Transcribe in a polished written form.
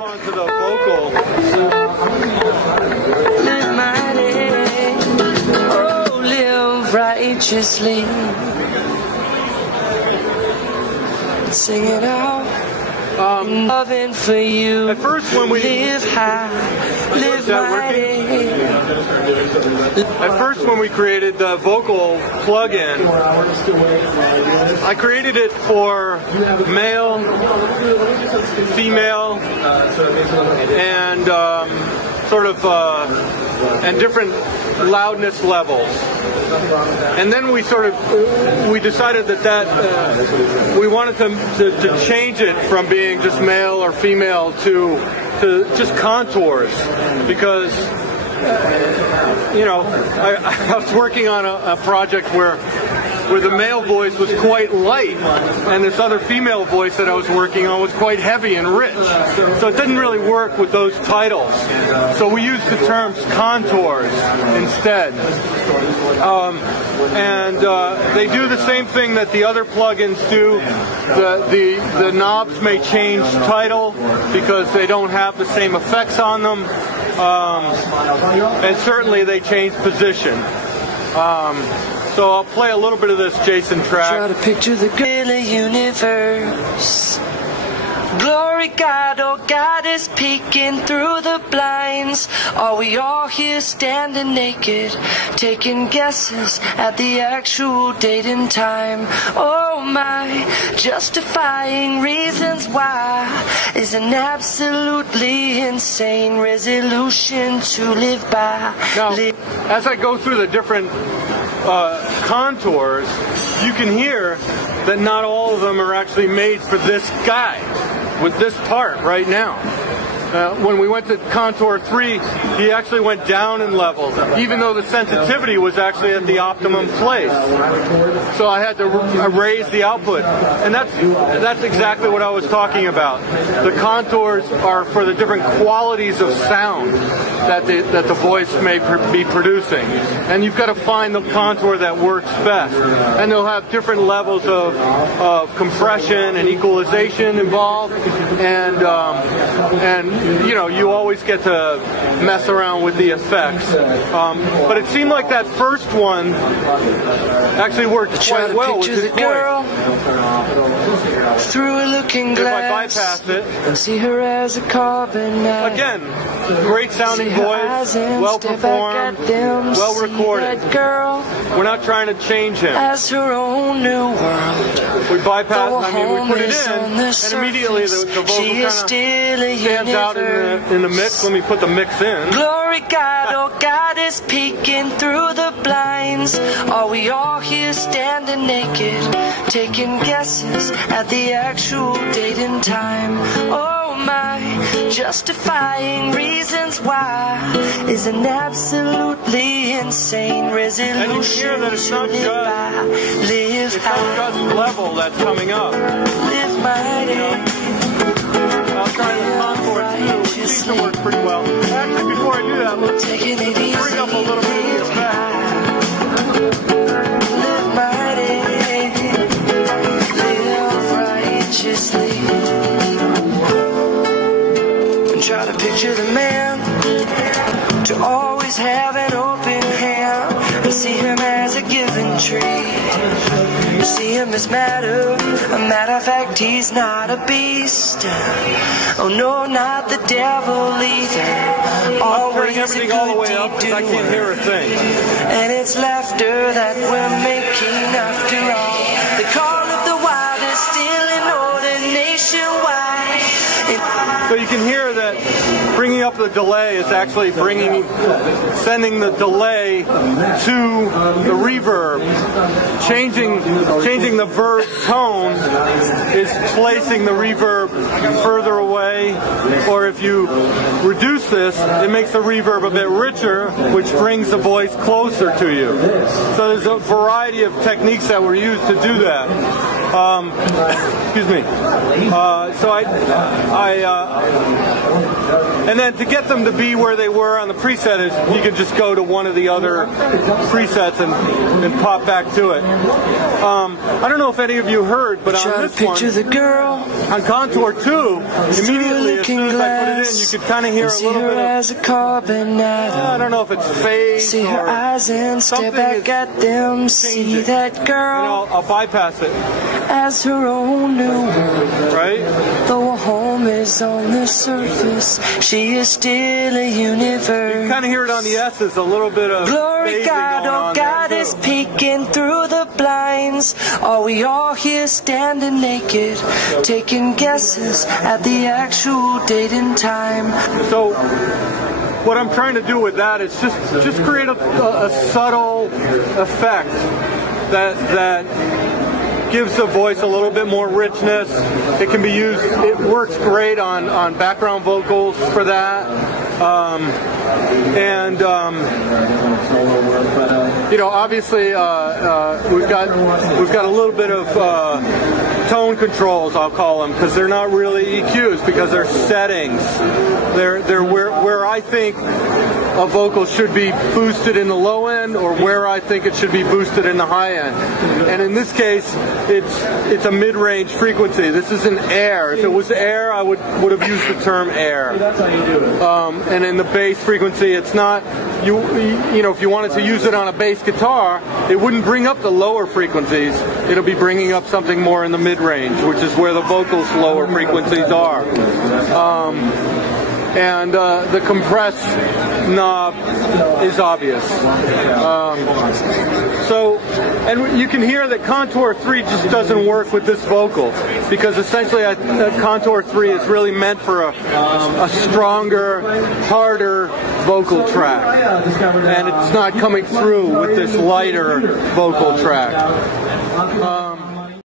move on to the vocal. Live mighty, oh, live righteously. Sing it out. Loving for you. At first, when we live high, live mighty. At first, when we created the vocal plugin, I created it for male, female, and and different loudness levels. And then we decided that we wanted to change it from being just male or female to just contours, because I was working on a project where the male voice was quite light, and this other female voice that I was working on was quite heavy and rich. So it didn't really work with those titles. So we used the terms contours instead. They do the same thing that the other plugins do. The knobs may change title because they don't have the same effects on them. And certainly they change position. So I'll play a little bit of this Jason track. Try to picture the greater universe. Glory God, oh God is peeking through the blinds. Are we all here standing naked, taking guesses at the actual date and time? Oh my, justifying reasons why is an absolutely insane resolution to live by. Now, as I go through the different contours, you can hear that not all of them are actually made for this guy with this part right now. When we went to contour 3, he actually went down in levels, even though the sensitivity was actually at the optimum place. So I had to raise the output, and that's exactly what I was talking about. The contours are for the different qualities of sound that the voice may be producing, and you've got to find the contour that works best. And they'll have different levels of compression and equalization involved, and you always get to mess around with the effects. But it seemed like that first one actually worked quite well with his voice. Through a looking glass, if I bypass it, see her as a carbon. Again, great sounding voice, well performed, well recorded. We're not trying to change him. As her own new world. We bypass, we put it in, and immediately the vocal kind of stands out in the mix. Let me put the mix in. Glory God, oh God is peeking through the blinds. Are we all here standing naked, taking guesses at the actual date and time? Oh my, justifying reasons why is an absolutely insane resolution that it's not to live by. Live it's not just level that's coming up. Live mighty. I'll try the contour too, which seems to work pretty well. Actually, before I do that, let's bring up a little bit of the effect. Live mighty, live righteously. And try to picture the man to always have an open hand, and see him as a given tree. You see him as matter, a matter of fact, he's not a beast. Oh no, not the devil either. I'm turning everything all the way up because I can't hear a thing. And it's laughter that we're making after all. The call of the wild is still in order nationwide. So you can hear that bringing up the delay is actually sending the delay to the reverb. Changing the verb tone is placing the reverb further away, or if you reduce this, it makes the reverb a bit richer, which brings the voice closer to you. So there's a variety of techniques that were used to do that. Excuse me. And then to get them to be where they were on the preset is you could just go to one of the other presets and pop back to it. I don't know if any of you heard, but on this one, on Contour 2, immediately as soon as glass. you could kind of hear a See little her bit of, as a carbon atom. I don't know if it's phase See her or eyes and stare something back is at them. See changing. that And girl I'll bypass it, as her own new world. right? Though a home is on the surface, she is still a universe. Kind of hear it on the S's, a little bit of Glory phasing God, going oh on God there is too. peeking through the blinds. Are we all here standing naked, taking guesses at the actual date and time? So what I'm trying to do with that is just create a subtle effect that gives the voice a little bit more richness. It can be used, it works great on background vocals for that. You know, obviously we've got a little bit of tone controls, I'll call them, because they're not really EQs, because they're settings. They're where I think a vocal should be boosted in the low end, or where I think it should be boosted in the high end. And in this case, it's a mid-range frequency. This is an air. If it was air, I would have used the term air. And in the bass frequency, it's not. You know, if you wanted to use it on a bass guitar, it wouldn't bring up the lower frequencies. It'll be bringing up something more in the mid-range, which is where the vocals' lower frequencies are. And the compress knob is obvious. And you can hear that Contour 3 just doesn't work with this vocal, because essentially Contour 3 is really meant for a stronger, harder vocal track, and it's not coming through with this lighter vocal track.